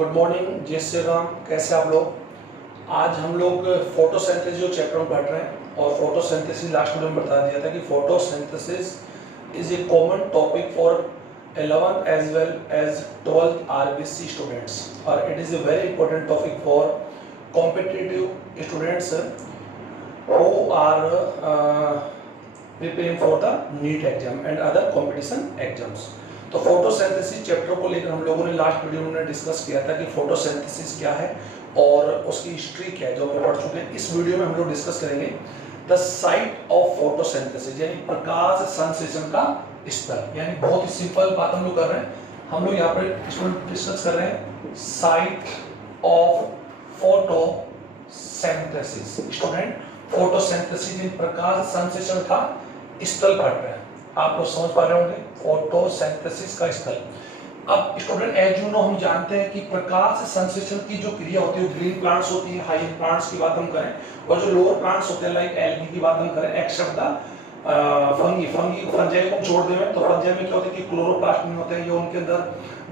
Good morning, जय श्री राम। कैसे आप लोग? आज हम लोग फोटोसिंथेसिस जो चैप्टर में पढ़ रहे हैं, और फोटोसिंथेसिस लास्ट वीडियो में बता दिया था कि photosynthesis is a common topic for 11th as well as 12th RBC students, और it is a very important topic for competitive students who are preparing for the NEET exam and other competition exams। तो photosynthesis chapter को लेकर हम लोगों ने last video में discuss किया था कि फोटोसिंथेसिस क्या है और उसकी हिस्ट्री क्या है, जो हम पढ़ चुके हैं। इस वीडियो में हम लोग डिस्कस करेंगे द साइट ऑफ फोटोसिंथेसिस, यानी प्रकाश संश्लेषण का स्थल। यानी बहुत ही सिंपल बात हम लोग कर रहे हैं। हम लोग यहाँ पर डिस्कस कर रहे हैं site of photosynthesis. Student, photosynthesis प्रकाश संश्लेषण का स्थल पढ़ रहे हैं। आप लोग समझ पा रहे होंगे फोटोसिंथेसिस का स्थल। अब स्टूडेंट, एज यू नो, हम जानते हैं कि प्रकाश संश्लेषण की जो क्रिया होती है वो ग्रीन प्लांट्स होती है, हाई प्लांट्स की बात हम करें, और जो लोअर प्लांट्स होते हैं लाइक एल्गी की बात हम करें, एक्सेप्ट द फंगी फंजाई को छोड़ दें तो फंजाई में क्या होता है कि क्लोरोप्लास्ट नहीं होते हैं, ये उनके अंदर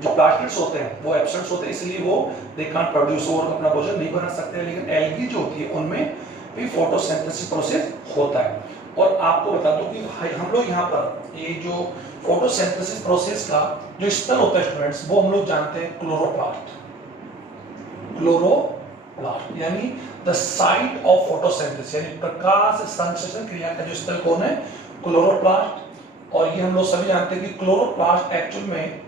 जो प्लास्टिड्स होते हैं वो एब्सेंट होते हैं, इसलिए वो दे कांट प्रोड्यूस और अपना भोजन नहीं बना सकते। लेकिन एल्गी जो होती है उनमें भी फोटोसिंथेसिस प्रोसेस होता है। और आपको बता दूं कि हम लोग यहाँ पर ये जो फोटोसिंथेसिस प्रोसेस का जो स्थल होता है स्टूडेंट्स, वो हम लोग जानते हैं क्लोरोप्लास्ट। क्लोरोप्लास्ट यानी द साइट ऑफ फोटोसिंथेसिस, यानी प्रकाश संश्लेषण क्रिया का जो स्थल कौन है? क्लोरोप्लास्ट। और ये हम लोग सभी जानते हैं कि क्लोरोप्लास्ट एक्चुअल में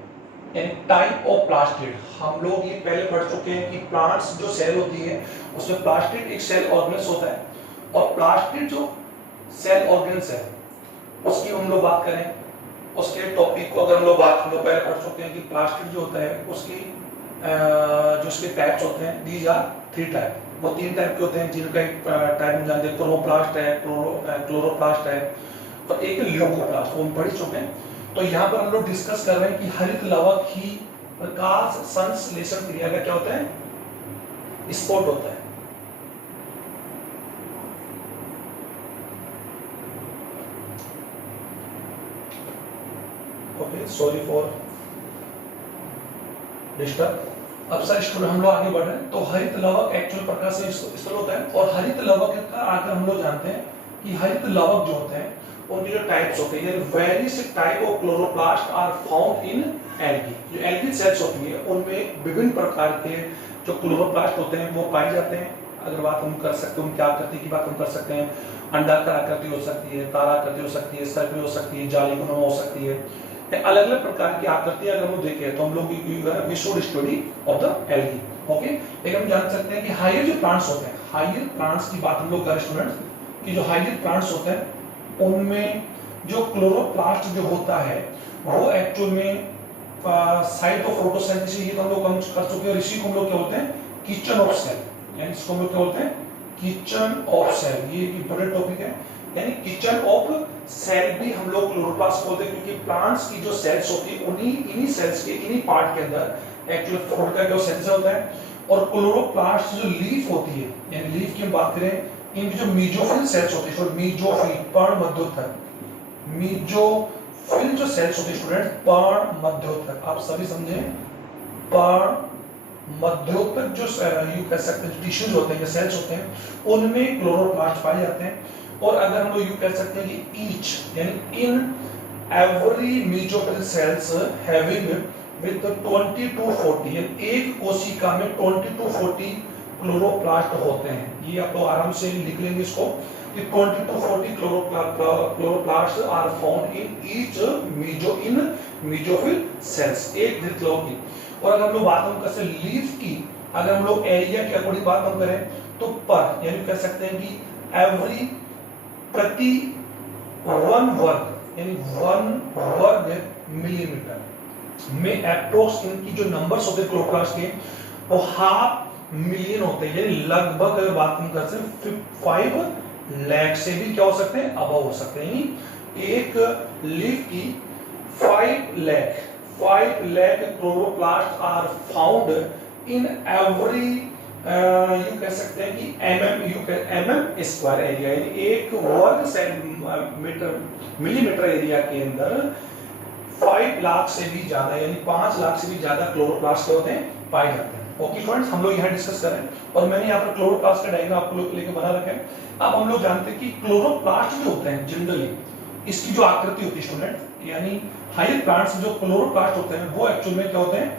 यानी टाइप ऑफ प्लास्टिड, हम लोग ये पहले पढ़ चुके हैं कि प्लांट्स जो सेल होती है उसमें प्लास्टिड एक सेल ऑर्गेन्स होता है, और प्लास्टिड जो सेल ऑर्गेन्स है उसकी हम लोग बात करें, उसके टॉपिक को अगर हम लोग पहले पढ़ चुके हैं कि प्लास्टिड जो होता है उसकी जो उसके टाइप्स होते हैं, दीज आर 3 टाइप। वो 3 टाइप के होते हैं, जिनका एक टाइप हम जानते हैं क्रोमोप्लास्ट है, क्लोरोप्लास्ट है, और एक ल्यूकोप्लास्ट, वो हम पढ़ चुके हैं। तो यहाँ पर हम लोग डिस्कस कर रहे हैं कि हरित लवक ही प्रकाश संश्लेषण क्रिया का क्या होता है? स्पॉट होता है। Okay, sorry for disturb. अब सर स्टूडेंट, हम लोग आगे बढ़ रहे हैं। तो हरित लवक एक्चुअल प्रकाश स्थल होता है, और हरित लवक का आकर हम लोग जानते हैं कि हरित लवक जो होते हैं उनके जो टाइप्स होते हैं, various type of chloroplast are found in algae. जो एल्गी सेल्स होती है उनमें विभिन्न प्रकार के जो क्लोरोप्लास्ट होते हैं वो पाए जाते हैं। अगर बात हम कर सकते हैं उनकी आकृति की बात हम कर सकते हैं, अंडाकार आकृति हो सकती है, ताराकृति हो सकती है, सर्कल हो सकती है, जालीनुमा हो सकती है, अलग अलग प्रकार की आकृति अगर हम देखें तो हम लोग we should study of the algae. Okay, लेकिन हम जान सकते हैं कि हायर जो प्लांट्स होते हैं, हायर प्लांट्स की बात हम लोग करें स्टूडेंट्स कि जो हायर प्लांट्स होते हैं उनमें जो क्लोरोप्लास्ट जो होता है वो एक्चुअल में साइट ऑफ फोटोसिंथेसिस, ये तो हम लोग कर चुके हैं। इसी को हम लोग क्या बोलते हैं? किचन ऑफ सेल, यानी इसको हम लोग क्या बोलते हैं? Kitchen of cell. ये इंपॉर्टेंट टॉपिक है, यानी किचन ऑफ सेल भी हम लोग क्लोरोप्लास्ट बोलते हैं, क्योंकि प्लांट्स की जो सेल्स होती है इन्हीं सेल्स के इन्हीं पार्ट के अंदर एक्चुअल फूड का जो सेंसर होता है। और क्लोरोप्लास्ट जो लीफ होती है, यानी लीफ की हम बात करें, इनकी जो मीजोफिल सेल्स होती है, मीजोफिल पर्णमध्योथर, मीजोफिल जो सेल्स होती है स्टूडेंट, पर्णमध्योथर, आप सभी समझे, पर्णमध्योथर जो यू कह सकते हैं टिश्यूज होते हैं, सेल्स होते हैं, उनमें क्लोरोप्लास्ट पाए जाते हैं। और अगर हम लोग यू कह सकते हैं कि ईच यानी in every mesophyll cells having with 20 to 40, एक कोशिका में 20 to 40 क्लोरोप्लास्ट होते हैं। ये आप लोग आराम से लिख लेंगे इसको कि 20 to 40 chloroplast are found in each mesophyll cells, एक क्लो की। और अगर हम लोग बात हम करते हैं लीफ की, अगर हम लोग एरिया के अकॉर्डिंग बात हम करें तो पर यानी कह सकते हैं कि एवरी प्रति 1 वर्ग यानी 1 वर्ग मिलीमीटर में एप्रोक्स इनकी जो नंबर्स होते हैं क्लोरोप्लास्ट के वो 1/2 मिलियन होते हैं। यानी लगभग अगर बात हम करते हैं 5 लाख से भी क्या हो सकते हैं? अबव हो सकते हैं। एक लीफ की 5 lakh chloroplast are found in every यू कह सकते हैं कि mm स्क्वायर एरिया, यानी एक वर्ग मिलीमीटर एरिया के अंदर 5 लाख से भी ज्यादा यानी 5 लाख से भी ज्यादा क्लोरोप्लास्ट होते हैं पाए जाते हैं। ओके स्टूडेंट्स, हम लोग यहाँ डिस्कस कर रहे हैं और मैंने यहाँ पर क्लोरोप्लास्ट का डायग्राम आपको लोग लेके बना रखा है। अब हम लोग जानते हैं कि क्लोरोप्लास्ट जो होते हैं जनरली इसकी जो आकृति होती है स्टूडेंट, यानी हायर प्लांट्स जो क्लोरोप्लास्ट होते हैं वो एक्चुअल में क्या होते हैं,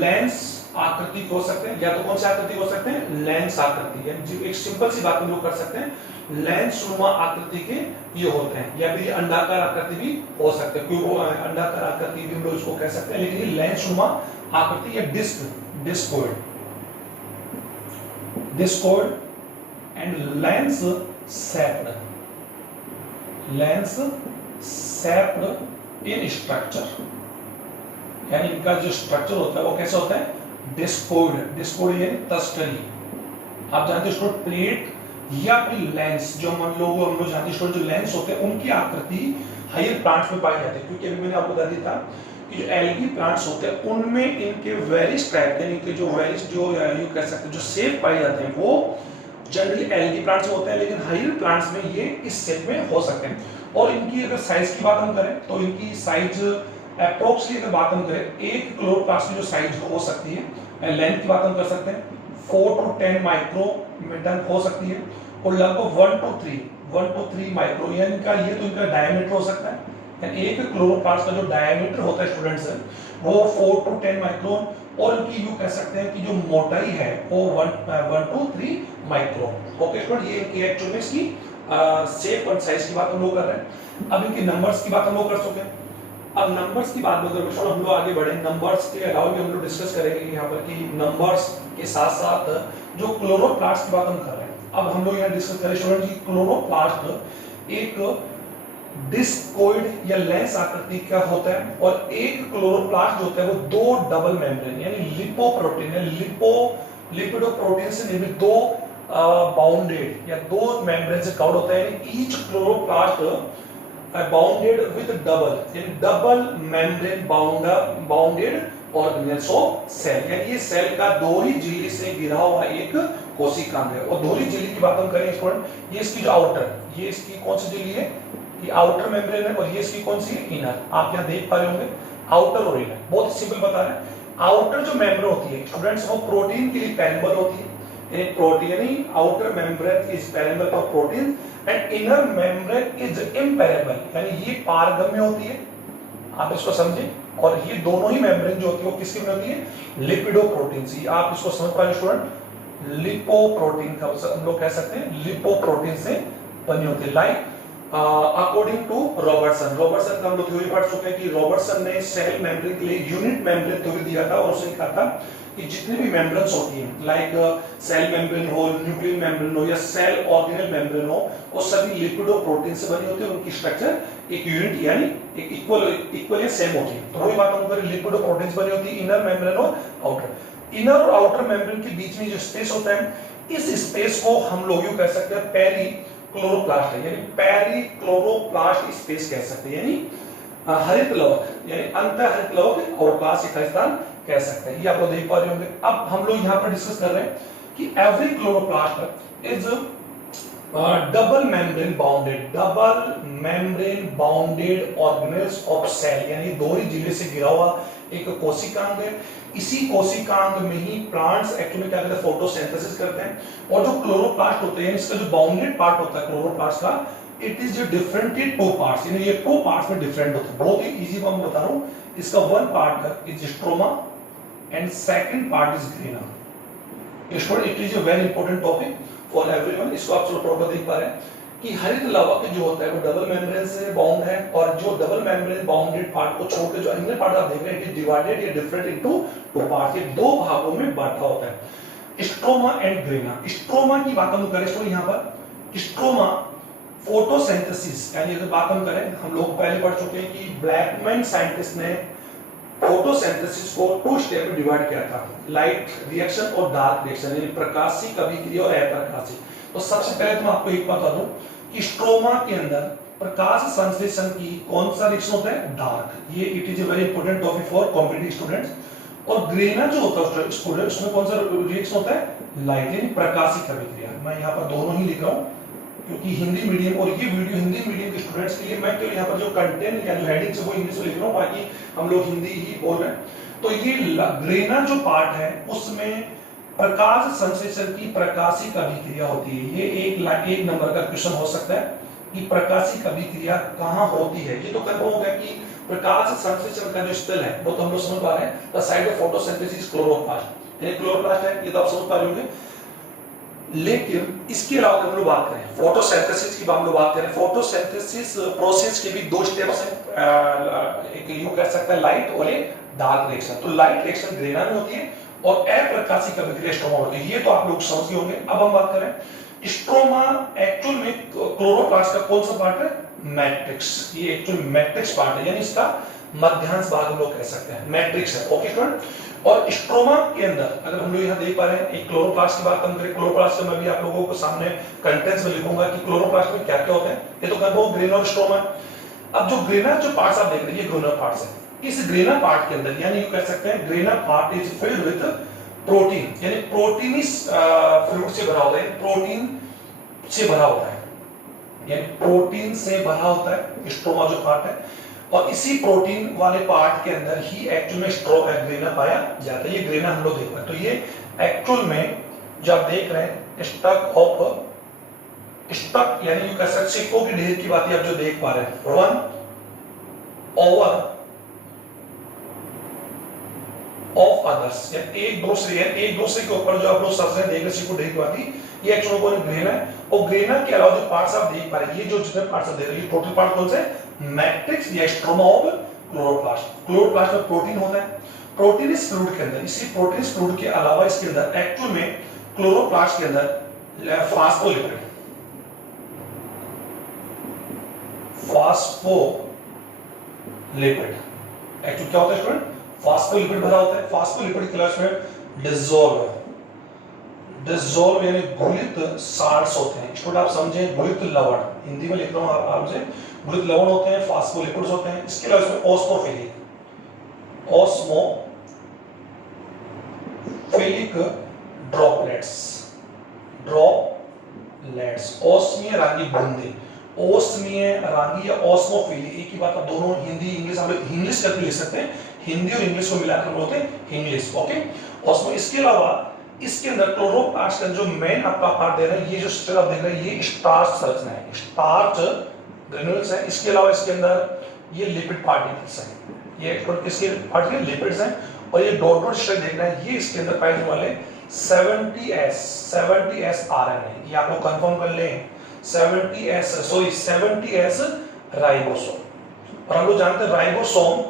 लेंस आकृति हो सकते हैं, या तो कौन सी आकृति हो सकते हैं, लेंस आकृति। यानी एक सिंपल सी बात हम लोग कर सकते हैं, लेंस नुमा आकृति के ये होते हैं, या फिर ये अंडाकार आकृति भी हो सकते हैं, कोई अंडाकार आकृति भी हम लोग इसको कह सकते हैं, लेकिन ये लेंस नुमा आकृति या discoid and lens सेप्ड in structure, यानी इनका जो स्ट्रक्चर होता है वो कैसे होता है, डिस्कोइड यानी तस्तरी। आप जानते हो प्लेट या फिर लेंस, जो हम लोग जानते हैं जो लेंस होते हैं उनकी आकृति हायर प्लांट्स में पाई जाती है, क्योंकि अभी मैंने आपको बता दिया था कि जो एल्गी प्लांट्स होते हैं उनमें इनके वेरियस टाइप, यानी इनके जो वेरियस जो यू कह सकते हैं जो शेप पाए जाते हैं वो जनरली एल्गी प्लांट्स में होते हैं, लेकिन हायर प्लांट्स में ये इस शेप में हो सकते हैं। और इनकी अगर साइज की बात हम करें तो इनकी साइज अप्रोक्सीमेटली अगर बात हम करें, एक क्लोरोप्लास्ट की जो साइज हो सकती है, लेंथ की बात हम कर सकते हैं 4 to 10 माइक्रोमीटर हो सकती है, और लगभग 1 to 3 माइक्रो, यानी इनका ये तो इनका डायमीटर हो सकता है, यानी एक क्लोरोप्लास्ट का जो डायमीटर होता है स्टूडेंट्स वो 4 to 10 माइक्रोन, और इनकी यूं कह सकते हैं कि जो मोटाई है वो 1 to 3 माइक्रो। ओके स्टूडेंट, ये इनकी एक्चुअल में इसकी शेप और साइज की बात हम लोग कर रहे हैं। अब इनके नंबर्स की बात हम लोग कर सकते हैं। अब नंबर्स की बात अगर हम लोग आगे बढ़े, नंबर्स के अलावा भी हम लोग डिस्कस करेंगे यहाँ पर कि नंबर्स के साथ साथ जो क्लोरोप्लास्ट की बात हम कर रहे हैं। अब हम लोग यहाँ डिस्कस करें स्टूडेंट कि क्लोरोप्लास्ट एक डिस्कोइड या लेंस आकृति का होता है, और एक क्लोरोप्लास्ट जो होता है वो दो डबल मेम्ब्रेन यानी लिपोप्रोटीन या लिपिडोप्रोटीन से निर्मित दो बाउंडेड या दो मेम्ब्रेन से कवर्ड होता है, यानी each chloroplast bounded with double membrane bounded organelles of cell, यानी ये सेल का दोहरी झिल्ली से घिरा हुआ एक कोशिकांग है। और दोहरी झिल्ली की बात हम करें स्टूडेंट, ये इसकी जो आउटर, ये इसकी कौन सी झिल्ली है, ये आउटर मेम्ब्रेन है, और ये इसकी कौन सी है, इनर। आप यहाँ देख पा रहे होंगे आउटर और इनर, बहुत सिंपल बता रहे हैं। आउटर जो मेम्ब्रेन होती है स्टूडेंट्स वो प्रोटीन के लिए पेरिबल होती है, यानी प्रोटीन यानी outer membrane is permeable for protein and inner membrane is impermeable, यानी ये पारगम्य होती है, आप इसको समझे। और ये दोनों ही मेम्ब्रेन जो होती है वो किसकी बनी होती है, लिपिडोप्रोटीन से। आप इसको समझ पाए स्टूडेंट, लिपोप्रोटीन का हम लोग कह सकते हैं लिपोप्रोटीन से बनी होती है। लाइक अकॉर्डिंग टू रॉबर्टसन का हम लोग थ्योरी पढ़ चुके हैं कि रॉबर्टसन ने सेल मेम्ब्रेन के लिए यूनिट मेम्ब्रेन थ्योरी दिया था, और उसने कहा था कि जितनी भी मेम्ब्रेन्स होती हैं लाइक सेल मेम्ब्रेन हो, न्यूक्लियर मेम्ब्रेन हो या सेल ऑर्गेनेल मेम्ब्रेन हो, वो सभी लिपिडोप्रोटीन से बनी होती है, उनकी स्ट्रक्चर एक यूनिट यानी एक इक्वल या सेम होती है। तो वही बात हम करें, लिपिडोप्रोटीन से बनी होती है, इनर मेम्ब्रेन और आउटर। इनर और आउटर मेम्ब्रेन के बीच में जो स्पेस होता है, इस स्पेस को हम लोग यूं कह सकते हैं पेरी क्लोरोप्लास्ट है, यानी पेरी क्लोरोप्लास्ट स्पेस कह सकते हैं, यानी हरित लवक यानी अंत हरित लवक अवकाश का स्थान कह सकते हैं। ये आप लोग देख पा रहे होंगे। अब हम लोग यहाँ पर डिस्कस कर रहे हैं कि every chloroplast is double membrane bounded organelles of cell, यानी दोहरी झिल्ली से घिरा हुआ एक कोशिकांग है। इसी कोशिकांग में ही प्लांट्स एक्चुअली क्या करते हैं, फोटोसिंथेसिस करते हैं। और जो क्लोरोप्लास्ट होते हैं, इसका जो बाउंडेड पार्ट होता है क्लोरोप्लास्ट का, it is different in two parts, यानी ये टू पार्ट्स में डिफरेंट होते हैं। बहुत ही इजी मैं बता रहा हूं, इसका one part is stroma and second part is grana. Student, it is a very important topic for everyone. इसको आप चलो प्रॉपर देख पा रहे हैं कि हरित लवक जो होता है वो डबल मेम्ब्रेन से बाउंड है, और जो डबल मेम्ब्रेन बाउंडेड पार्ट को छोड़कर जो अन्य पार्ट आप देख रहे हैं, इट इज डिवाइडेड या डिफरेंट इनटू टू पार्ट्स, ये दो भागों में बांटा होता है, स्ट्रोमा एंड ग्रेना। स्ट्रोमा की बात हम करें तो यहाँ पर स्ट्रोमा फोटोसिंथेसिस, यानी अगर बात हम करें, हम लोग पहले पढ़ चुके हैं कि ब्लैकमैन साइंटिस्ट ने फोटोसिंथेसिस को टू स्टेप में डिवाइड किया था, लाइट रिएक्शन और डार्क रिएक्शन, यानी प्रकाशिक अभिक्रिया और अप्रकाशिक। तो सबसे पहले तो मैं आपको एक बात बता दूं कि स्ट्रोमा के अंदर प्रकाश संश्लेषण की कौन सा रिएक्शन होता है, डार्क। ये it is a very important topic for competitive students. और ग्रेना जो होता है स्टूडेंट, उसमें कौन सा रिएक्शन होता है, लाइट यानी प्रकाशिक अभिक्रिया। मैं यहाँ पर दोनों ही लिख रहा हूँ क्योंकि हिंदी मीडियम और ये वीडियो हिंदी मीडियम के स्टूडेंट्स के लिए मैं केवल यहाँ पर जो कंटेंट या जो हेडिंग है वो इंग्लिश में लिख रहा हूँ, बाकी हम लोग हिंदी ही बोल रहे हैं। तो ये ग्रेना जो पार्ट है उसमें प्रकाश संश्लेषण की प्रकाशिक अभिक्रिया होती है। ये एक नंबर का क्वेश्चन हो सकता है कि प्रकाशिक अभिक्रिया कहाँ होती है। ये तो कंफर्म हो गया कि प्रकाश संश्लेषण का जो स्थल है वो तो हम लोग समझ पा रहे हैं, the site of photosynthesis chloroplast, ये क्लोरोप्लास्ट है, ये तो आप समझ पा रहे होंगे। लेकिन इसके अलावा हम लोग बात करें फोटोसिंथेसिस की, हम लोग बात करें फोटोसिंथेसिस प्रोसेस के भी दो स्टेप्स हैं, एक यूं कह सकते हैं लाइट और एक डार्क रिएक्शन। तो लाइट रिएक्शन ग्रेना में होती है और अप्रकाशिक अभिक्रिया स्ट्रोमा होती है, ये तो आप लोग समझ गए होंगे। अब हम बात करें स्ट्रोमा, एक्चुअल में क्लोरोप्लास्ट का कौन सा पार्ट है, मैट्रिक्स, ये एक्चुअल मैट्रिक्स पार्ट है, यानी इसका मध्यांश भाग हम लोग कह सकते हैं, मैट्रिक्स है। ओके स्टूडेंट, और स्ट्रोमा के अंदर अगर हम लोग यहाँ देख पा रहे हैं, एक क्लोरोप्लास्ट की बात हम करें, क्लोरोप्लास्ट में भी आप लोगों को सामने कंटेंट्स में लिखूंगा कि क्लोरोप्लास्ट में क्या क्या होता है। ये तो कहते हो ग्रेना और स्ट्रोमा। अब जो ग्रेना जो पार्ट्स आप देख रहे हैं ये ग्रेना पार्ट्स है। इस ग्रेना पार्ट के अंदर यानी यू कह सकते हैं grana part is filled with protein, यानी प्रोटीनिस फ्लूइड से भरा होता है, प्रोटीन से भरा होता है, यानी प्रोटीन से भरा होता है स्ट्रोमा जो पार्ट है। और इसी प्रोटीन वाले पार्ट के अंदर ही एक्चुअल में ग्रेना पाया जाता है। ये ग्रेना हम लोग देख रहे हैं, तो ये एक्चुअल में जो आप देख रहे हैं स्टक यानी यू कह सकते सिक्कों की ढेर की बात आप जो देख पा रहे हैं, 1 ओवर ऑफ अदर्स, एक दूसरे के ऊपर जो आप लोग सबसे देख रहे सिक्कों ढेर की बात, ये एक्चुअली कौन ग्रेना है। और ग्रेना के अलावा जो पार्ट्स आप देख पा रहे हैं, ये जो जितने पार्ट्स आप देख रहे हैं, ये टोटल पार्ट कौन से, मैट्रिक्स या स्ट्रोमा ऑफ क्लोरोप्लास्ट। क्लोरोप्लास्ट में प्रोटीन होता है, प्रोटीन इस फ्लूइड के अंदर, इसी प्रोटीन इस फ्लूइड के अलावा इसके अंदर एक्चुअल में क्लोरोप्लास्ट के अंदर फास्फोलिपिड एक्चुअली क्या होता है स्टूडेंट, फास्फोलिपिड भरा होता है। फास्फोलिपिड क्लास में डिसॉल्व यानी घुलित साल्ट्स होते हैं। स्टूडेंट आप समझे, घुलित लवण, हिंदी में लिख रहा हूं आपसे, घुलित लवण होते हैं, फास्फोलिपिड्स होते हैं। इसके अलावा इसमें ऑस्मोफिलिक ड्रॉपलेट्स, ओस्मिय रागी बूंदे, ओस्मिय रागी या ऑस्मोफिली, एक ही बात, दोनों हिंदी इंग्लिश हम लोग इंग्लिश करके लिख सकते हैं, हिंदी और इंग्लिश को मिलाकर बोलते हैं इंग्लिश। Okay, osmo. इसके अलावा इसके अंदर क्लोरोप्लास्ट का जो मेन आपका पार्ट दे रहे हैं, ये जो स्ट्रक्चर आप देख रहे हैं, ये स्टार्च संरचना है, स्टार्च ग्रेन्यूल्स है। इसके अलावा इसके अंदर ये लिपिड पार्टिकल्स हैं, ये किसके पार्टिकल, लिपिड्स हैं। और ये डॉट डॉट स्ट्रक्चर देख रहे हैं, ये इसके अंदर पाए जाने वाले 70s आरएनए, ये आप लोग कंफर्म कर लें, 70s राइबोसोम। और हम लोग जानते हैं ribosome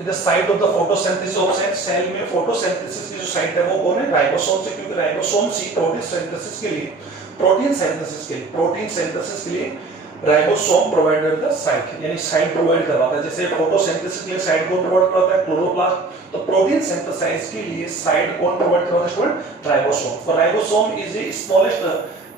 the site of the photosynthesis of cell, cell में फोटोसिंथेसिस की जो साइट है वो कौन है, राइबोसोम से, क्योंकि राइबोसोम सी प्रोटीन सिंथेसिस के लिए राइबोसोम प्रोवाइडेड द साइट, यानी साइट प्रोवाइड करवाता है। जैसे फोटोसिंथेसिस के लिए साइट कौन प्रोवाइड करवाता है, क्लोरोप्लास्ट। तो प्रोटीन सिंथेसाइज के लिए साइट कौन प्रोवाइड करवाता है student, ribosome. For ribosome is the smallest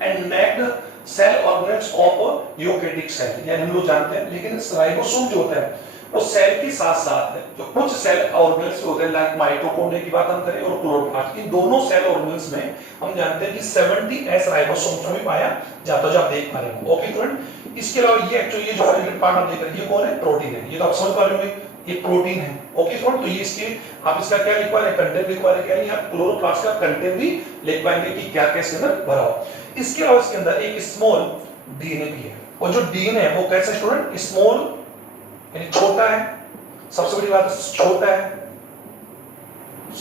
and naked cell organelles of eukaryotic cell, यानी हम लोग जानते हैं। लेकिन राइबोसोम जो होता है वो सेल के साथ साथ है, जो कुछ सेल ऑर्गेनेल्स होते हैं लाइक माइटोकॉन्ड्रिया की बात हम करें और क्लोरोप्लास्ट, इन दोनों सेल ऑर्गेनेल्स में हम जानते हैं कि 70s राइबोसोम में पाया जाता है, जो आप देख पा रहे हो। ओके स्टूडेंट, इसके अलावा ये एक्चुअली ये जो फाइब्रिक पार्ट आप देख रहे हैं, ये कौन है, प्रोटीन है, ये तो आप समझ पा रहे होंगे, ये प्रोटीन है। ओके स्टूडेंट, तो ये इसके आप इसका क्या लिख पा रहे हैं, कंटेंट लिख पा रहे हैं, यानी आप क्लोरोप्लास्ट का कंटेंट भी लिख पाएंगे कि क्या क्या इसके अंदर भरा हो। इसके अलावा इसके अंदर एक स्मॉल डीएनए भी है, और जो डीएनए है वो कैसा स्टूडेंट, स्मॉल यानी छोटा है, सबसे बड़ी बात छोटा है,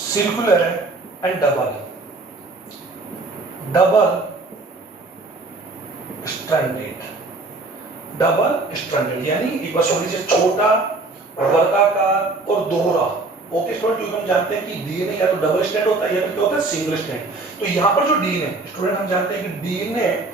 सर्कुलर है एंड डबल स्ट्रैंडेड, यानी एक बार सुन लीजिए, छोटा, वर्गाकार और दोहरा। ओके स्टूडेंट, क्योंकि हम जानते हैं कि डीएनए या तो डबल स्ट्रैंड होता है या फिर क्या होता है, सिंगल स्ट्रैंड। तो यहां पर जो डीएनए स्टूडेंट हम जानते हैं कि DNA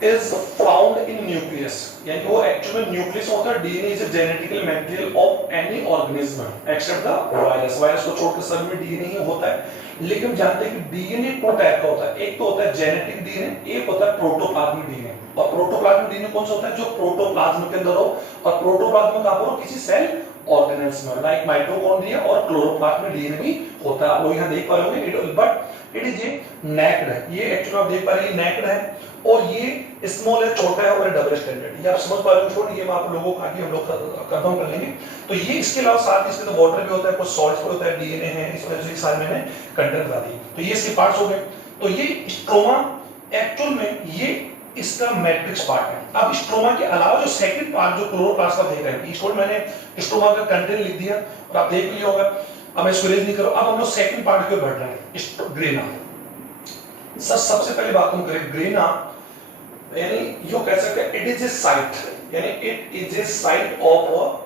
is found in nucleus, यानी वो एक्चुअली न्यूक्लियस होता है। DNA is a genetical material of any organism except the virus, virus को छोड़कर सभी में डीएनए ही होता है। लेकिन जानते हैं कि डीएनए दो टाइप का होता है, एक तो होता है जेनेटिक डीएनए, एक होता है प्रोटोप्लाज्मिक डीएनए। और प्रोटोप्लाज्मिक डीएनए कौन सा होता है, जो प्रोटोप्लाज्म के अंदर हो, और प्रोटोप्लाज्म कहां पर हो, किसी सेल ऑर्गेनेल्स में, लाइक माइटोकॉन्ड्रिया और क्लोरोप्लास्ट में डीएनए भी होता है। आप लोग यहां देख पा रहे होंगे, but it is a naked है, ये एक्चुअली आप देख पा रहे हैं नेक्ड है। और ये स्मॉल है, छोटा है और डबल स्टैंडर्ड। ये आप समझ पा रहे हो छोड़, ये आप लोगों को आगे हम लोग कंफर्म कर लेंगे। तो ये इसके अलावा साथ इसमें तो वाटर भी होता है, कुछ सॉल्ट्स भी होता है, डीएनए है, इस वजह से सारे मैंने कंटेंट बता दिए। तो ये इसके पार्ट्स हो गए। तो ये स्ट्रोमा एक्चुअल में ये इसका मैट्रिक्स पार्ट है। अब स्ट्रोमा के अलावा जो सेकंड पार्ट जो क्लोरोप्लास्ट का देख रहे हैं, इसको मैंने स्ट्रोमा का कंटेंट लिख दिया और आप देख लिया होगा। अब मैं इसको रेज नहीं करो। अब हम लोग सेकंड पार्ट के बढ़ रहे हैं, ग्रेना। सबसे पहले बात हम करें ग्रेना, यानी यो कह सकते हैं इट इज ए साइट, यानी it is A site of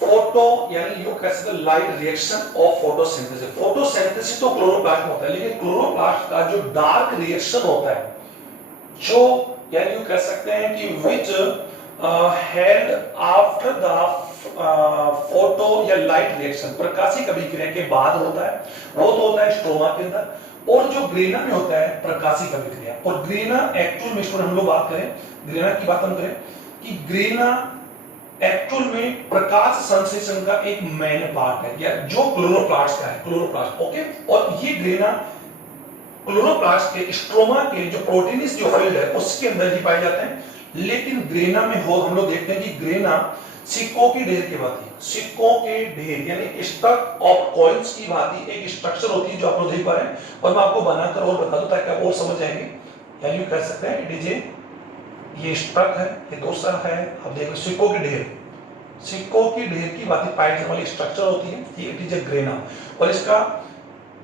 photo, यानी यो कह सकते हैं light reaction of photosynthesis. Photosynthesis तो क्लोरोप्लास्ट में होता है, लेकिन क्लोरोप्लास्ट का जो डार्क रिएक्शन होता है, जो यानी यू कह सकते हैं कि which held after the photo या लाइट रिएक्शन, प्रकाशिक अभिक्रिया के बाद होता है, वो तो होता है स्ट्रोमा के अंदर। और जो ग्रेना में होता है प्रकाशिक अभिक्रिया। और ग्रेना एक्चुअल में हम लोग बात करें, ग्रेना की बात हम करें कि ग्रेना एक्चुअल में प्रकाश संश्लेषण का एक मेन पार्ट है, या जो क्लोरोप्लास्ट का है, क्लोरोप्लास्ट। ओके, और ये ग्रेना क्लोरोप्लास्ट के स्ट्रोमा के जो प्रोटीनिस जो फील्ड है उसके अंदर ही पाए जाते हैं। लेकिन ग्रेना में हो हम लोग देखते हैं कि ग्रेना सिक्कों की ढेर की भांति, सिक्कों के ढेर यानी स्टक ऑफ कॉइन्स की भांति एक स्ट्रक्चर होती है जो आप लोग देख पा रहे हैं। और मैं आपको बनाकर और बता दूं ताकि आप और समझ जाएंगे। यानी यू कह सकते हैं इट इज ए, ये स्टक है, ये दूसरा है, आप देख सिक्कों की ढेर, सिक्कों की ढेर की भांति पाई जाने वाली स्ट्रक्चर होती है, ये इट इज ए ग्रेना। और इसका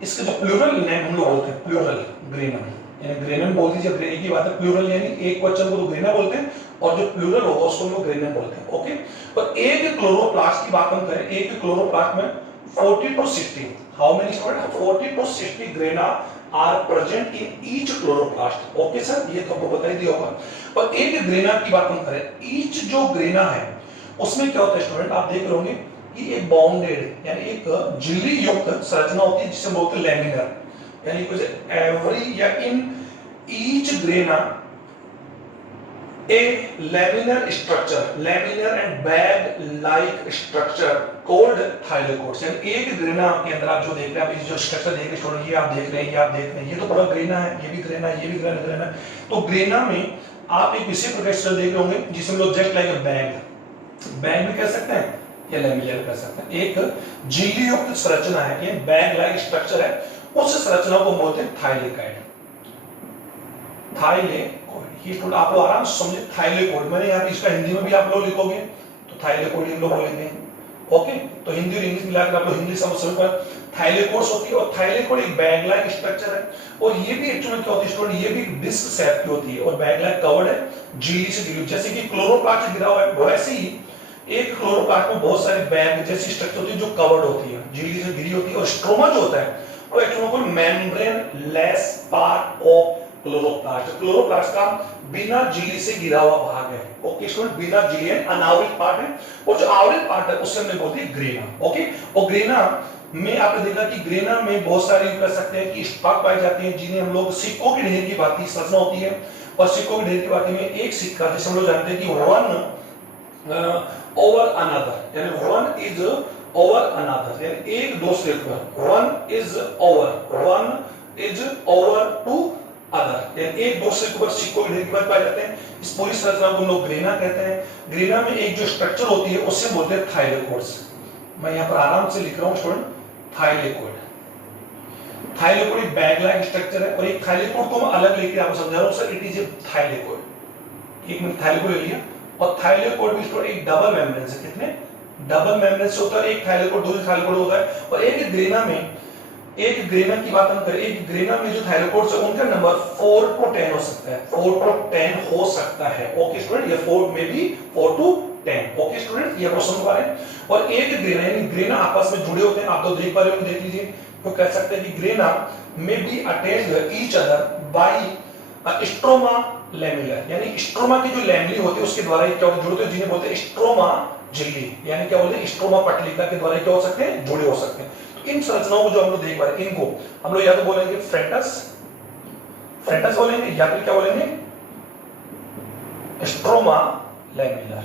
जो प्लूरल नेम हम लोग बोलते हैं प्लूरल ग्रेना, यानी ग्रेनम बोल दीजिए, ग्रेना की बात है, प्लूरल यानी एक क्वेश्चन को तो ग्रेना बोलते हैं और जो प्लूरल होगा उसको हम लोग ग्रेनम बोलते हैं। ओके, और एक क्लोरोप्लास्ट की बात हम करें, एक क्लोरोप्लास्ट में 40 to 60, how many student, 40 to 60 grana are present in each chloroplast. Okay sir, ये तो आपको बता ही दिया होगा। और एक ग्रेना की बात हम करें, ईच जो ग्रेना है उसमें क्या होता है स्टूडेंट, आप देख रहे होंगे कि एक बाउंडेड यानी एक झिल्ली युक्त संरचना होती है जिसे बोलते हैं लैमिनर, यानी कुछ एवरी या in each grana a laminar structure, laminar and bag like structure called thylakoids. यानी एक ग्रेना के अंदर आप जो देख रहे हैं, आप जो स्ट्रक्चर देख रहे हैं, ये आप देख रहे हैं, ये आप देख रहे हैं, ये तो पूरा ग्रेना है, ये भी ग्रेना है, ये भी ग्रेना है। तो ग्रेना में आप एक विशेष प्रकार से देख रहे होंगे जिसे हम लोग जस्ट लाइक अ बैग, बैग भी कह सकते हैं या लैमिनर कह सकते हैं, एक झिल्ली युक्त संरचना है, ये बैग लाइक स्ट्रक्चर है, उस संरचना को बोलते हैं थाइलेकाइड, थाइलेकोइड। ये थोड़ा आप लोग आराम से समझे, थाइलेकोइड मैंने यहाँ पे इसका हिंदी में भी आप लोग लिखोगे तो थाइलेकोइड हम लोग बोलेंगे। ओके, तो हिंदी और इंग्लिश मिलाकर आप लोग हिंदी समझ पर थाइलेकोइड्स होती है। और थाइलेकोइड एक बैग लाइक स्ट्रक्चर है, और ये भी एक्चुअली क्या होती है स्टूडेंट, ये भी डिस्क शेप की होती है और बैग लाइक कवर्ड है, झिल्ली से घिरी, जैसे कि क्लोरोप्लास्ट गिरा हुआ है वैसे ही एक क्लोरोप्लास्ट में बहुत सारी बैग जैसी स्ट्रक्चर होती है जो कवर्ड होती है, झिल्ली से घिरी होती है। और स्ट्रोमा जो होता है वो actually membrane less part of chloroplast, chloroplast का बिना झिल्ली से घिरा हुआ भाग है। ओके स्टूडेंट, बिना झिल्ली अनावृत पार्ट है, और जो आवृत पार्ट है उससे हमने बोलते हैं ग्रेना। ओके, और ग्रेना में आपने देखा कि ग्रेना में बहुत सारी कर सकते हैं कि स्टॉक पाए जाते हैं जिन्हें हम लोग सिक्कों की ढेर की भांति संरचना होती है। और सिक्कों की ढेर की भांति में एक सिक्का जिसे हम लोग जानते हैं कि वन ओवर अनदर, यानी वन इज ओवर अनदर, यानी एक दूसरे पर, one is over to other, यानी एक दूसरे के ऊपर सिक्कों के ढेर की बात पाए जाते हैं। इस पूरी संरचना को हम लोग ग्रेना कहते हैं। ग्रेना में एक जो स्ट्रक्चर होती है उससे बोलते हैं थाइलेकोइड्स। मैं यहाँ पर आराम से लिख रहा हूँ स्टूडेंट, थाइलेकोइड। थाइलेकोइड एक बैग लाइक स्ट्रक्चर है, और एक थाइलेकोइड को मैं अलग लेके आपको समझा रहा हूँ sir, it is A thylakoid. एक मैंने थाइलेकोइड ले लिया, और थाइलेकोइड भी एक डबल मेम्ब्रेन से, कितने डबल मेम्ब्रेन से होता है, एक थाइलेकोइड दूसरी थाइलेकोइड होता है। और एक ग्रेना में, एक ग्रेना की बात हम करें, एक ग्रेना में जो थाइलेकोइड्स है उनका नंबर 4 to 10 हो सकता है, 4 to 10 हो सकता है। ओके स्टूडेंट, ये 4 में भी 4 to 10। ओके स्टूडेंट, ये क्वेश्चन पा रहे हैं। और एक ग्रेना यानी ग्रेना आपस में जुड़े होते हैं, आप तो देख पा रहे हो, देख लीजिए। तो कह सकते हैं कि ग्रेना में be attached each other by stroma lamellar, यानी स्ट्रोमा की जो लैमेली होती है उसके द्वारा क्या जुड़ते हैं, जिन्हें बोलते हैं स्ट्रोमा झिल्ली, यानी क्या बोलते हैं स्ट्रोमा पटलिका के द्वारा क्या हो सकते हैं, जुड़े हो सकते हैं। तो इन संरचनाओं को जो हम लोग देख पा रहे हैं, इनको हम लोग या तो बोलेंगे फ्रेटस बोलेंगे, या फिर क्या बोलेंगे stroma lamellar.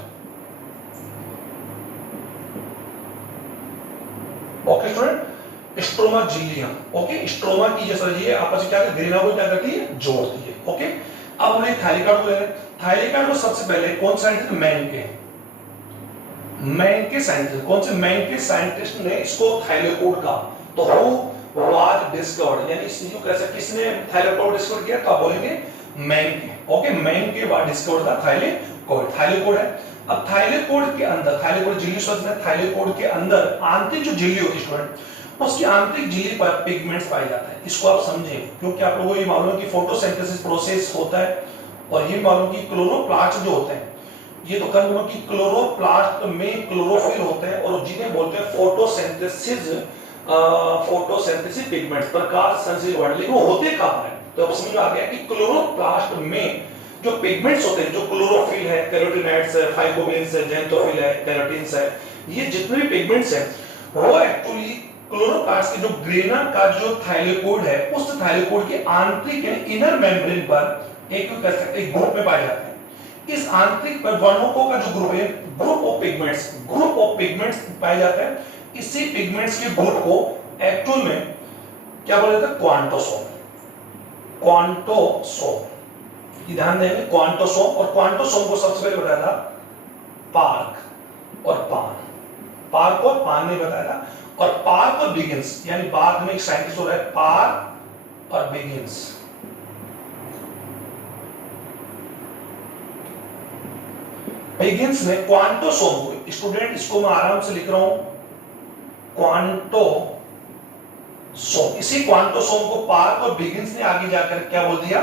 Okay student, stroma झिल्लियां। ओके, स्ट्रोमा की जैसा ये आपस में क्या ग्रेना को क्या करती है, जोड़ती है। ओके, अब हमने थाइलेकार्ड को ले रहे हैं। थाइलेकार्ड को सबसे पहले कौन साइंटिस्ट, मैंके साइंटिस्ट, कौन से मैंके साइंटिस्ट ने इसको थाइलेकोड कहा। तो हु वाज डिस्कवर्ड, यानी इसने कह सकते किसने थाइलेकोड डिस्कवर किया, तो आप बोलेंगे मैंके। ओके, मैंके बाद डिस्कवर्ड था थाइलेकोड। थाइलेकोड है। अब थाइलेकोड के अंदर, थाइलेकोड झिल्ली शब्द है, थाइलेकोड के अंदर आंतरिक जो झिल्ली होती है स्टूडेंट, उसकी आंतरिक झिल्ली पर पिगमेंट्स पाए जाते हैं। इसको आप समझें, क्योंकि आप लोगों को ये मालूम है कि फोटोसिंथेसिस प्रोसेस होता है, और ये मालूम कि क्लोरोप्लास्ट जो होते हैं, ये तो कन्फर्म कि क्लोरोप्लास्ट में क्लोरोफिल होते हैं, और जिन्हें बोलते हैं फोटोसिंथेसिस पिगमेंट्स, प्रकाश संश्लेषण वर्ड। लेकिन वो होते कहां है, तो अब समझ आ गया कि क्लोरोप्लास्ट में जो पिगमेंट्स होते हैं, जो क्लोरोफिल है, कैरोटीनॉइड्स है, फाइब्रोबिन्स है, ज़ैंथोफिल है, केराटिन्स है, ये जितने भी पिगमेंट्स हैं वो एक्चुअली क्लोरोप्लास्ट के जो ग्रेना का जो थाइलेकोड है, उस थाइलेकोड के आंतरिक इनर मेम्ब्रेन पर एक कह सकते हैं ग्रुप में पाए जाते हैं। इस आंतरिक पर वर्णकों का जो ग्रुप है, ग्रुप ऑफ पिगमेंट्स पाए जाते हैं। इसी पिगमेंट्स के ग्रुप को एक्चुअल में क्या बोला जाता है, क्वांटोसोम। ध्यान देंगे, क्वांटोसोम, और क्वांटोसोम को सबसे पहले बताया था पार्क और पान ने बताया था। और पार्क और बिगिंस, यानी बाद में एक साइंटिस्ट हो रहा है पार्क और बिगिंस। बिगिंस ने क्वांटोसोम को, स्टूडेंट इसको मैं आराम से लिख रहा हूं, क्वांटोसोम, इसी क्वांटोसोम को पार्क और बिगिंस ने आगे जाकर क्या बोल दिया,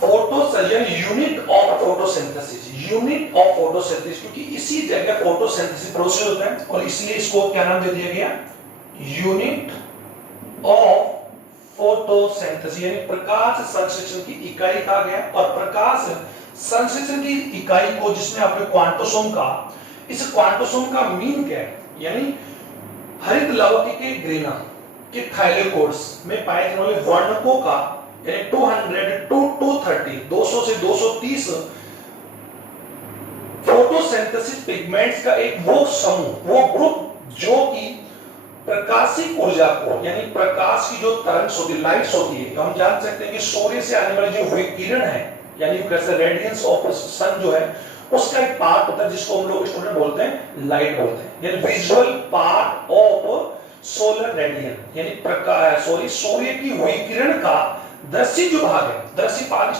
यूनिट ऑफ फोटोसिंथेसिस, क्योंकि इसी जगह फोटोसिंथेसिस प्रोसेस होता है, और इसलिए इसको क्या नाम दे दिया गया, यूनिट ऑफ फोटोसिंथेसिस, यानी प्रकाश संश्लेषण की इकाई कहा गया। और प्रकाश संश्लेषण की इकाई को जिसने आपने क्वांटोसोम कहा, इस क्वांटोसोम का मीन क्या है, यानी हरित लवकी के ग्रेना के थाइलेकोड्स में पाए जाने वाले वर्णकों का 200 to 230, 200 से 230 फोटोसिंथेसिस पिगमेंट्स का एक वो समूह, वो ग्रुप जो कि प्रकाशिक ऊर्जा को, यानी प्रकाश की जो तरंग्स होती है, लाइट्स होती है, हम जान सकते हैं कि सूर्य से आने वाली जो विकिरण है, यानी कैसे रेडियंस ऑफ सन जो है, उसका एक पार्ट होता है जिसको हम लोग स्टूडेंट बोलते हैं लाइट बोलते हैं, यानी visual part of solar radian, यानी प्रकाश सूर्य की विकिरण का दृश्य जो भाग है, दृश्य पार्ट जो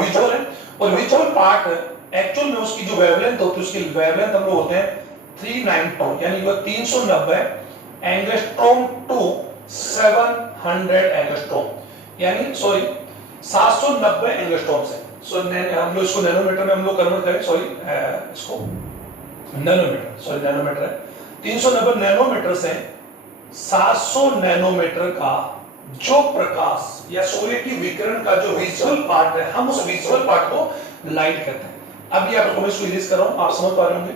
विजुअल है, और विजुअल पार्ट एक्चुअल में उसकी जो वेवलेंथ होती है, उसकी वेवलेंथ हम लोग होते हैं 392, यानी वो 390 एंगस्ट्रॉम टू 700 एंगस्ट्रॉम, यानी 790 एंगस्ट्रॉम से, हम लोग इसको नैनोमीटर में हम लोग कन्वर्ट करें, इसको नैनोमीटर है, 390 नैनोमीटर से 700 नैनोमीटर का जो प्रकाश या सूर्य की विकिरण का जो विजुअल पार्ट है, हम उस विजुअल पार्ट को लाइट कहते हैं। अभी आपको इसको इरेज कर रहा हूं, आप समझ पा रहे होंगे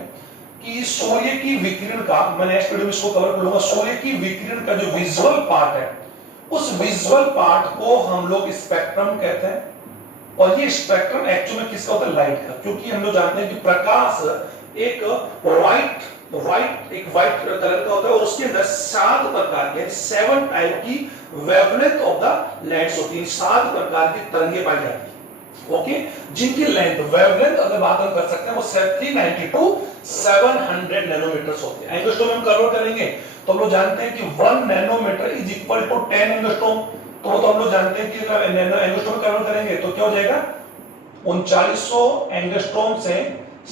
कि सूर्य की विकिरण का, मैं नेक्स्ट वीडियो में इसको कवर कर लूंगा, सूर्य की विकिरण का जो विजुअल पार्ट है, उस विजुअल पार्ट को हम लोग स्पेक्ट्रम कहते हैं। और ये स्पेक्ट्रम एक्चुअली में किसका होता है, लाइट का, क्योंकि हम लोग जानते हैं कि प्रकाश एक व्हाइट कलर का होता है, और उसके अंदर 7 प्रकार के 7 टाइप की वेवलेंथ ऑफ द लाइट्स होती है, 7 प्रकार की तरंगे पाई जाती है। ओके, जिनकी लेंथ वेवलेंथ अगर बात हम कर सकते हैं वो 390 टू 700 नैनोमीटर्स होती है। एंगस्ट्रॉम में कन्वर्ट करेंगे तो हम लोग जानते हैं कि 1 nanometre is equal to 10 angstrom, तो हम लोग जानते हैं कि अगर एंगस्ट्रॉम में कन्वर्ट करेंगे तो क्या हो जाएगा, 3900 एंगस्ट्रॉम से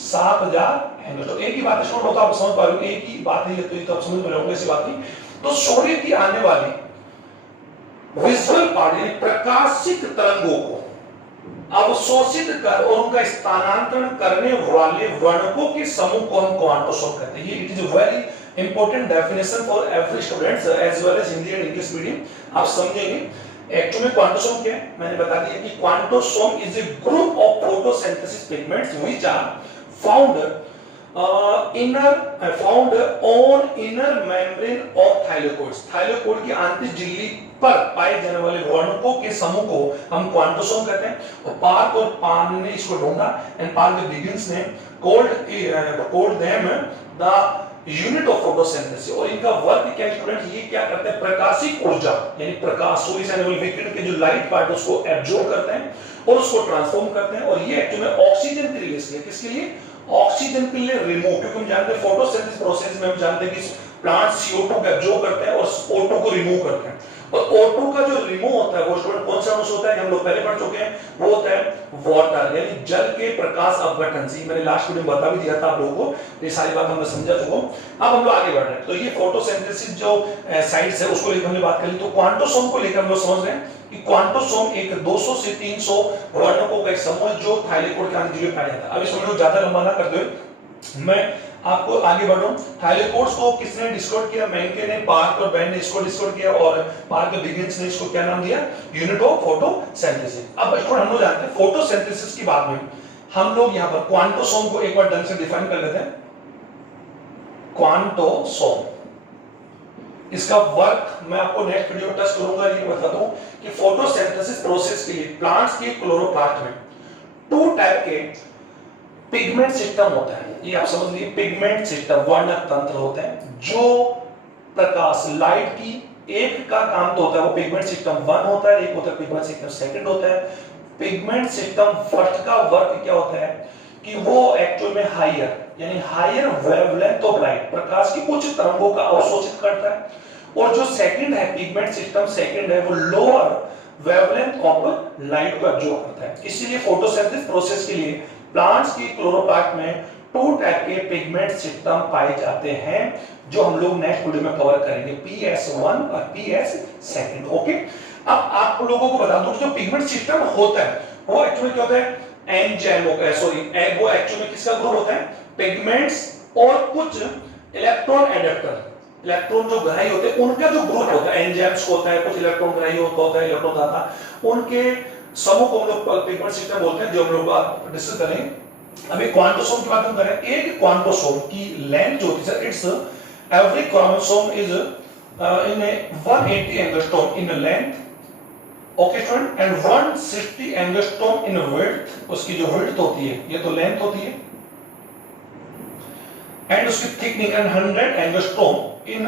7000 एंगस्ट्रॉम। एक ही बात है स्टूडेंट, तो आप समझ पा रहे हो, एक ही बात है, तो आप समझ पा रहे होंगे, ऐसी बात नहीं। तो सूर्य की आने वाली विजुअल पार्ट यानी प्रकाशिक तरंगों को अवशोषित कर और उनका स्थानांतरण करने वाले वर्णकों के समूह को हम क्वांटोसोम कहते हैं। ये it is a very important definition for every students as well as Hindi and English medium. आप समझेंगे एक्चुअली क्वांटोसोम क्या है, मैंने बता दिया कि quantasome is a group of photosynthesis pigments which are found on inner membrane of thylakoids. Thylakoid की आंतरिक झिल्ली पर पाए जाने वाले वर्णकों के समूह को हम क्वांटोसोम कहते हैं। और पार्क और पान ने इसको ढूंढा, एंड पार्क बिगिंस ने called them the unit of photosynthesis. और इनका वर्क क्या है स्टूडेंट, ये क्या करते हैं, प्रकाशिक ऊर्जा यानी प्रकाश, सूर्य से आने वाले विकिरण के जो लाइट पार्ट उसको एब्जॉर्ब करते हैं और उसको ट्रांसफॉर्म करते हैं। और ये एक्चुअली में ऑक्सीजन के रिलीज किया, किसके लिए, ऑक्सीजन के लिए रिमूव, क्योंकि हम जानते हैं फोटोसिंथेसिस प्रोसेस में हम जानते हैं कि प्लांट CO2 को एब्जॉर्ब करते हैं और O2 को रिमूव करते हैं। और O2 का जो रिमूव होता है वो स्टूडेंट कौन सा अंश होता है, हम लोग पहले पढ़ चुके हैं, वो होता है वाटर यानी जल के प्रकाश अपघटन से। मैंने लास्ट वीडियो में बता भी दिया था आप लोगों को, ये सारी बात हमने समझा चुका हूं। अब हम लोग आगे बढ़ रहे हैं। तो ये फोटोसिंथेसिस जो साइंस है उसको लेकर हमने बात करी। तो क्वांटोसोम को लेकर हम लोग समझ रहे हैं कि क्वांटोसोम एक 200 से 300 वर्णकों का एक समूह है जो थाइलेकोड के अंदर पाया जाता है। अब इस वीडियो ज्यादा लंबा ना करते हुए मैं आपको आगे बढ़ूं। थाइलेकोड्स को किसने डिस्कवर किया, मेंके ने, पार्क और बेन ने इसको डिस्कवर किया, और पार्क और बिगिंस ने इसको क्या नाम दिया, यूनिट ऑफ फोटोसिंथेसिस। अब स्टूडेंट हम लोग जानते हैं फोटोसिंथेसिस की बात में हम लोग यहां पर क्वांटोसोम को एक बार ढंग से डिफाइन कर लेते हैं। क्वांटोसोम, इसका वर्क मैं आपको नेक्स्ट वीडियो में टच करूंगा। ये बता दूं कि फोटोसिंथेसिस प्रोसेस के लिए प्लांट्स के क्लोरोप्लास्ट में 2 टाइप के पिगमेंट सिस्टम होता है। ये आप समझ लीजिए, पिगमेंट सिस्टम, वर्णक तंत्र होते हैं जो प्रकाश लाइट की एक का काम तो होता है वो पिगमेंट सिस्टम 1 होता है, एक होता है पिगमेंट सिस्टम सेकंड होता है। पिगमेंट सिस्टम फर्स्ट का वर्क क्या होता है कि वो एक्चुअल में हायर यानी हायर वेवलेंथ ऑफ लाइट, प्रकाश की उच्च तरंगों का अवशोषित करता है। और जो सेकंड है पिगमेंट सिस्टम सेकंड है, वो लोअर वेवलेंथ ऑफ लाइट को एब्जॉर्ब करता है। इसीलिए फोटोसिंथेसिस प्रोसेस के लिए प्लांट्स की क्लोरोप्लास्ट में 2 टाइप के पिगमेंट सिस्टम पाए जाते हैं जो हम लोग नेक्स्ट वीडियो में कवर करेंगे, PS1 और PS2। ओके, अब आप लोगों को बता दूं जो पिगमेंट सिस्टम होता है वो एक्चुअली क्या होता है, एंजाइम वो एक्चुअली में किसका ग्रुप होता है, पिगमेंट्स और कुछ इलेक्ट्रॉन एडेप्टर, इलेक्ट्रॉन जो ग्राही होते हैं उनका जो ग्रुप होता है, एंजाइम्स होता है, कुछ इलेक्ट्रॉन ग्राही होता है, इलेक्ट्रॉन दाता, उनके समूह को हम लोग पिगमेंट सिस्टम बोलते हैं, जो हम लोग बात डिस्कस करेंगे। अभी क्वांटोसोम की बात हम करें, एक क्वांटोसोम की लेंथ जो होती है, it's every chromosome is in 180 angstrom in length, okay student, and 160 angstrom in width. उसकी जो विड्थ होती है, ये तो लेंथ होती है, एंड उसकी thickening and 100 angstrom in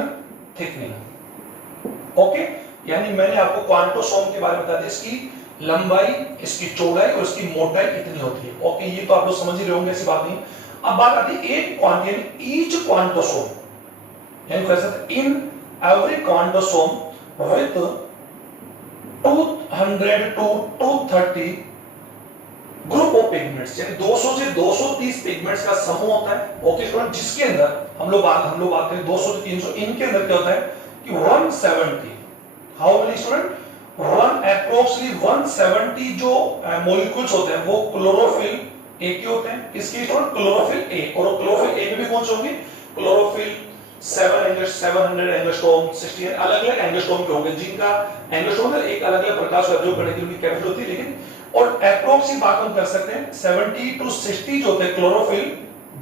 thickening. Okay, यानी मैंने आपको क्वांटोसोम के बारे में बता दिया, इसकी लंबाई, इसकी चौड़ाई और इसकी मोटाई कितनी होती है। ओके, ये तो आप लोग समझ ही रहे होंगे, ऐसी बात नहीं। अब बात आती है एक क्वांटिटी, ईच क्वांटोसोम, यानी कह सकते in every quantasome with 200 to 230 group of pigments, यानी 200 से 230 पिगमेंट्स का समूह होता है। ओके स्टूडेंट, जिसके अंदर हम लोग बात करें 200 से 300, इनके अंदर क्या होता है कि 170, हाउ मेनी स्टूडेंट, अप्रोक्सीमेटली 170 जो मॉलिक्यूल्स होते हैं वो क्लोरोफिल ए के होते हैं। किसके स्टूडेंट, क्लोरोफिल ए। और क्लोरोफिल ए में भी कौन से होंगे, क्लोरोफिल 700 एंगस्ट्रॉम 60 अलग-अलग एंगस्ट्रॉम के होंगे, जिनका एंगस्ट्रॉम में एक अलग-अलग प्रकाश को एब्जॉर्ब करने की उनकी कैपेसिटी होती है। लेकिन और अप्रोक्सीमेट बात हम कर सकते हैं 70 टू 60 जो होते हैं क्लोरोफिल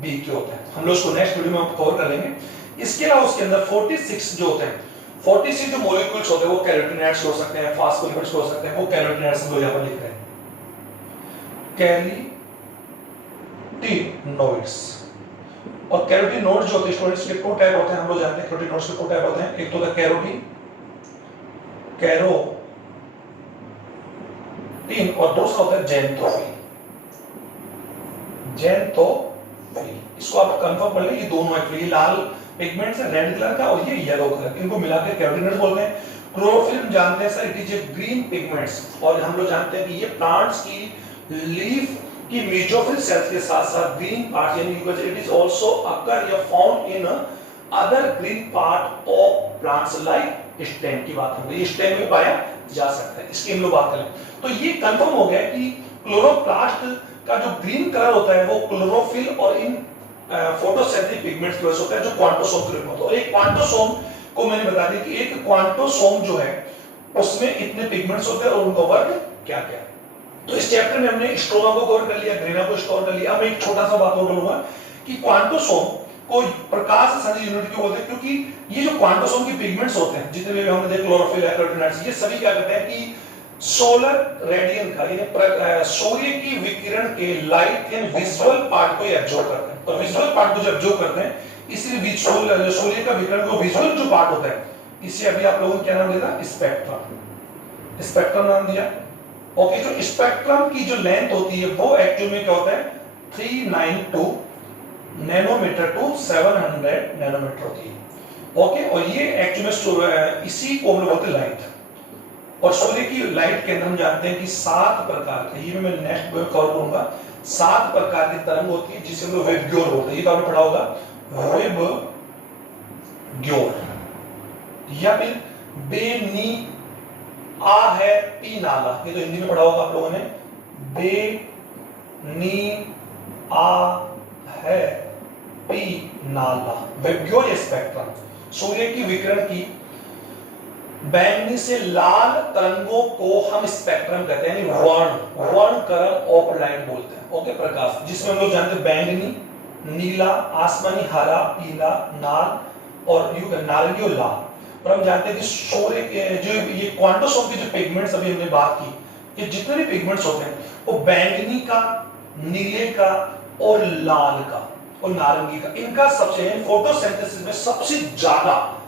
बी के होते हैं। हम लोग इसको नेक्स्ट वीडियो में कवर कर लेंगे। इसके अलावा उसके अंदर 46 जो होते हैं, 46 जो मॉलिक्यूल्स होते हैं वो कैरोटीनॉइड्स हो सकते हैं, फास्फोलिपिड्स हो सकते हैं, वो कैरोटीनॉइड्स हम लोग यहां पर लिख रहे हैं, कैरोटीनॉइड्स। और कैरोटीनॉइड्स जो होते हैं स्टूडेंट्स के 2 टाइप होते हैं, हम लोग जानते हैं कैरोटीनॉइड्स के 2 टाइप होते हैं। एक तो होता है कैरोटीन और दूसरा होता है ज़ैंथोफिल। इसको आप कंफर्म कर लें, ये दोनों एक्चुअली, ये लाल पिगमेंट्स है रेड कलर का और ये येलो कलर, इनको मिलाकर कैरोटीनॉइड्स बोलते हैं। क्लोरोफिल जानते हैं sir, it is A green pigments, और हम लोग जानते हैं कि ये प्लांट्स की लीफ की मेसोफिल सेल्स के साथ-साथ ग्रीन पार्ट, यानी इट इज आल्सो अकर या found in other green part of plants like stem की बात हम, ये स्टेम में पाया जा सकता है। इसकी हम लोग बात करें तो ये कंफर्म हो गया कि क्लोरोप्लास्ट का जो ग्रीन कलर होता है वो क्लोरोफिल और इन फोटोसिंथेटिक पिगमेंट्स की वजह से होता है, जो क्वांटोसोम के रूप में होता है। और एक क्वांटोसोम को मैंने बता दिया कि एक क्वांटोसोम जो है उसमें इतने पिगमेंट्स होते हैं और उनका वर्क क्या क्या। तो इस चैप्टर में हमने स्ट्रोमा को कवर कर लिया, ग्रेना को कवर कर लिया। अब एक छोटा सा बात और बोलूंगा कि क्वांटोसोम को प्रकाश से संबंधित यूनिट क्यों बोलते हैं, क्योंकि ये जो क्वांटोसोम की पिगमेंट्स होते हैं जितने भी हमने देखे, क्लोरोफिल, कैरोटीनॉइड्स, ये सभी क्या करते हैं कि सोलर रेडियन का, यानी सूर्य की विकिरण के लाइट एंड विजुअल पार्ट को एब्जॉर्ब करते हैं। और विजुअल पार्ट को जब एब्जॉर्ब करते हैं इसलिए सूर्य का विकिरण को विजुअल जो पार्ट होता है, इसे अभी आप लोगों को क्या नाम दिया? स्पेक्ट्रम। स्पेक्ट्रम नाम दिया। ओके, जो स्पेक्ट्रम की जो लेंथ होती है वो एक्चुअल में क्या होता है? 392 नैनोमीटर टू 700 नैनोमीटर होती है। ओके, और ये एक्चुअल में इसी को हम लोग बोलते हैं लाइट। और सूर्य की लाइट के अंदर हम जानते हैं कि 7 प्रकार के, ये मैं नेक्स्ट में कवर करूंगा, 7 प्रकार की तरंग होती है जिसे हम लोग वेवग्योर बोलते हैं। ये तो आपने पढ़ा होगा, वेवग्योर, या फिर बेनी आ है पी नाला, ये तो हिंदी में पढ़ा होगा आप लोगों ने। बेनी आ है पी नाला, वेवग्योर स्पेक्ट्रम। सूर्य की विकिरण की बैंगनी से लाल तरंगों को हम स्पेक्ट्रम कहते हैं, यानी वर्णक्रम ऑफ लाइट बोलते हैं। ओके, प्रकाश, जिसमें हम लोग जानते हैं बैंगनी, नीला, आसमानी, हरा, पीला, नाल और नारंगी और लाल। और हम जानते हैं कि सूर्य के जो ये क्वांटोसोम के जो पिगमेंट्स अभी हमने बात की, ये जितने भी पिगमेंट्स होते हैं वो बैंगनी का, नीले का और लाल का और नारंगी का, इनका सबसे फोटोसिंथेसिस में सबसे ज्यादा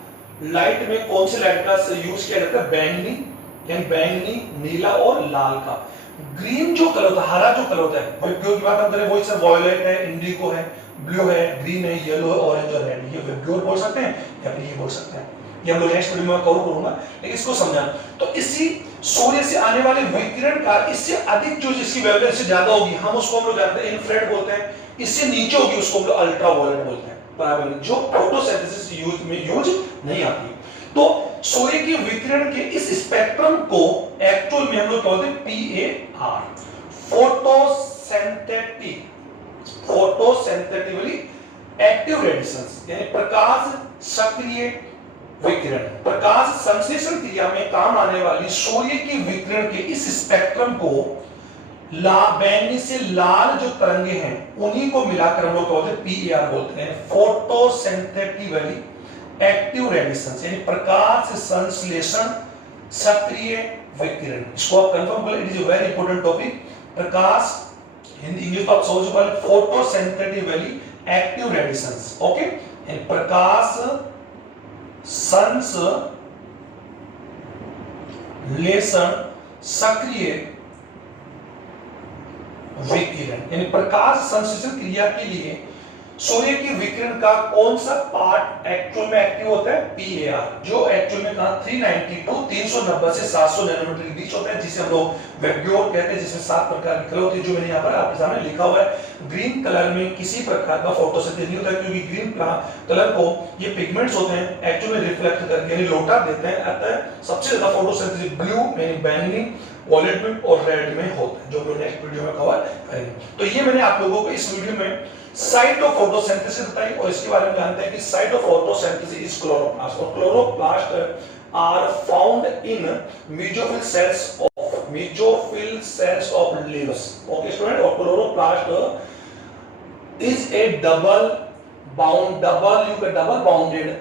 लाइट में कौन से लाइट का यूज किया जाता है? बैंगनी, यानी बैंगनी, नीला और लाल का। ग्रीन जो कलर होता है, हरा जो कलर होता है, वेवग्योर की बात हम करें, वो इससे वॉयलेट है, इंडिगो है, ब्लू है, ग्रीन है, येलो है, ऑरेंज और रेड, ये वेवग्योर बोल सकते हैं या फिर ये बोल सकते हैं। ये हम लोग नेक्स्ट वीडियो में कवर करूंगा, लेकिन इसको समझाना। तो इसी सूर्य से आने वाले विकिरण का इससे अधिक जो जिसकी वेवलेंथ से ज्यादा होगी, हम उसको हम लोग जानते हैं इंफ्रारेड बोलते हैं। इससे नीचे होगी उसको हम लोग अल्ट्रावायलेट बोलते हैं, बराबर, जो फोटोसिंथेसिस यूज नहीं आती। तो सूर्य की विकिरण के इस स्पेक्ट्रम को एक्चुअल में हम लोग बोलते हैं PAR, फोटोसिंथेटिकली एक्टिव रेडिएशंस, यानी प्रकाश सक्रिय विकिरण। प्रकाश संश्लेषण क्रिया में काम आने वाली सूर्य की विकिरण के इस स्पेक्ट्रम को बैंगनी से लाल जो तरंगे हैं उन्हीं को मिलाकर हम लोग बोलते हैं PAR बोलते हैं, फोटोसिंथेटिकली एक्टिव रेडिएशंस, यानी प्रकाश संश्लेषण सक्रिय विकिरण। इसको आप कंफर्म कर, it is a very important topic. Prakash, Hindi English आप समझ पा रहे, फोटोसिंथेटिकली एक्टिव रेडिएशंस। ओके, यानी प्रकाश संश्लेषण सक्रिय विकिरण, यानी प्रकाश संश्लेषण क्रिया के लिए सूर्य की विकिरण का कौन सा पार्ट एक्चुअल में एक्टिव होता है? PAR, जो एक्चुअल में कहा 390 से 700 नैनोमीटर के बीच होता है, जिसे हम लोग वेवग्योर कहते हैं, जिसमें 7 प्रकार की कलर होती है, जो मैंने यहाँ पर आपके सामने लिखा हुआ है। ग्रीन कलर में किसी प्रकार का फोटोसिंथेसिस नहीं होता, क्योंकि ग्रीन कलर को ये पिगमेंट्स होते हैं एक्चुअल में रिफ्लेक्ट करके, यानी लौटा देते हैं। अतः सबसे ज्यादा फोटोसिंथेसिस ब्लू यानी बैंगनी, वॉयलेट में और रेड में होता है, जो हम लोग नेक्स्ट वीडियो में कवर करेंगे। तो ये मैंने आप लोगों को इस वीडियो में साइट ऑफ फोटोसिंथेसिस बताई, और इसके बारे में जानते हैं कि site of photosynthesis is chloroplast, और chloroplast are found in mesophyll cells of leaves. Okay student, और chloroplast is a double bounded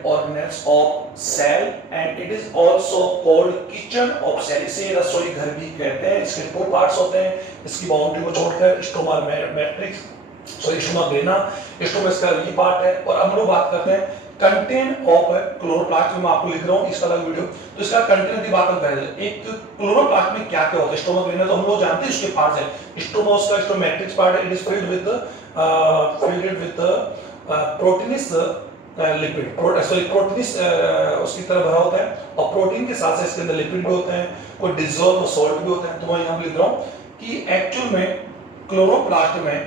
organelles of cell, and it is also called kitchen of cell। इसे रसोई घर भी कहते हैं। इसके 2 parts होते हैं, इसकी बाउंड्री को छोड़कर stoma matrix, stoma grana, stoma इसका ये पार्ट है। और हम लोग बात करते हैं कंटेंट ऑफ क्लोरोप्लास्ट, में आपको लिख रहा हूँ इसका अलग वीडियो। तो इसका कंटेंट की बात हम करें, एक क्लोरोप्लास्ट में क्या क्या होता है। स्टोमा ग्रेना तो हम लोग जानते हैं इसके पार्ट्स हैं। स्टोमा उसका स्टोमैट्रिक्स पार्ट है, it is filled with proteins lipid, proteins उसकी तरह भरा होता है, और प्रोटीन के साथ साथ इसके अंदर लिपिड भी होते हैं, कोई डिसॉल्व सॉल्ट भी होता है। तो मैं यहाँ लिख रहा हूँ कि एक्चुअल में क्लोरोप्लास्ट में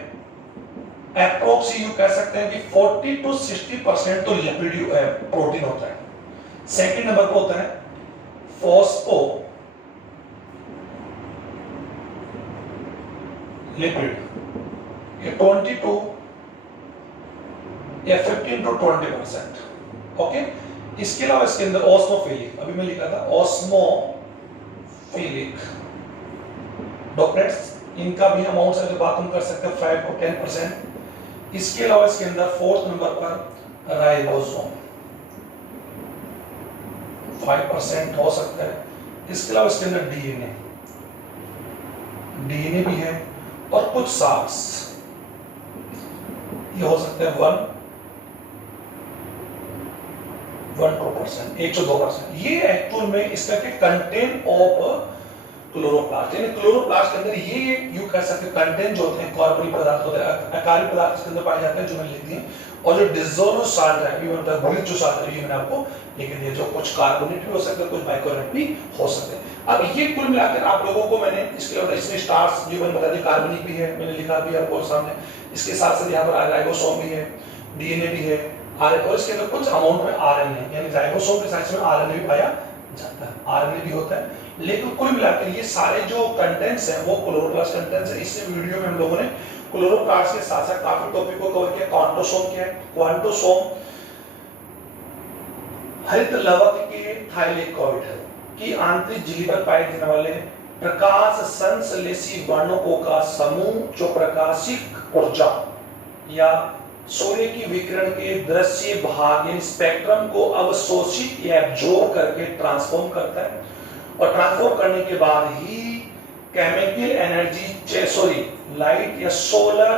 अप्रोक्स यू कह सकते हैं कि 40 to 60% तो लिपिड प्रोटीन होता है। सेकंड नंबर पर होता है फॉस्फो लिपिड, ये 22 या 15 to 20%। ओके, इसके अलावा इसके अंदर ऑस्मोफिलिक, अभी मैं लिखा था ऑस्मोफिलिक डॉक्टर्स, इनका भी अमाउंट से बात हम कर सकते हैं 5 to 10%। इसके अलावा इसके अंदर 4th नंबर पर राइबोसोम 5% हो सकता है। इसके अलावा इसके अंदर डीएनए भी है, और कुछ सार्स, ये हो सकते हैं 1 1-2%, 1-2%। ये एक्चुअल में इसका के कंटेंट ऑफ क्लोरोप्लास्ट, यानी क्लोरोप्लास्ट के अंदर ये यू कह सकते कंटेंट जो होते हैं कार्बनिक पदार्थ होते हैं, अकार्बनिक पदार्थ इसके अंदर पाए जाते हैं जो मैंने लिख दिए, और जो डिसॉल्व साल्ट है ये मतलब ब्लीच जो साल्ट है ये मैंने आपको लिख दिया, जो कुछ कार्बोनेट भी हो सकते हैं, कुछ बाइकार्बोनेट भी हो सकते हैं। अब ये कुल मिलाकर आप लोगों को मैंने इसके अंदर इसमें स्टार्स जो मैंने बता दिया, कार्बनिक भी है मैंने लिखा भी आपको सामने, इसके साथ साथ यहाँ पर राइबोसोम भी है, डीएनए भी है, और इसके अंदर कुछ अमाउंट में आरएनए, यानी राइबोसोम के साथ में आरएनए भी पाया जाता है, आरएनए भी होता है। लेकिन कुल मिलाकर ये सारे जो कंटेंट्स हैं वो क्लोरोप्लास्ट कंटेंट्स है। इस वीडियो में हम लोगों ने क्लोरोप्लास्ट के साथ साथ काफी टॉपिक को कवर किया। क्वांटोसोम क्या है? क्वांटोसोम हरित लवक के थाइलेकॉइड की आंतरिक झिल्ली पर पाए जाने वाले प्रकाश संश्लेषी वर्णकों का समूह जो प्रकाशिक ऊर्जा या सूर्य की विकिरण के दृश्य भाग यानी स्पेक्ट्रम को अवशोषित या एब्जॉर्ब करके ट्रांसफॉर्म करता है, और ट्रांसफॉर्म करने के बाद ही केमिकल एनर्जी लाइट या solar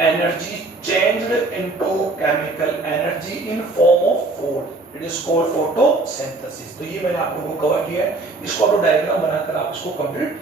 energy changed into chemical energy in form of food, it is called photosynthesis. तो ये मैंने आप लोगों को कवर किया है, इसको आप डायग्राम बनाकर आप इसको कंप्लीट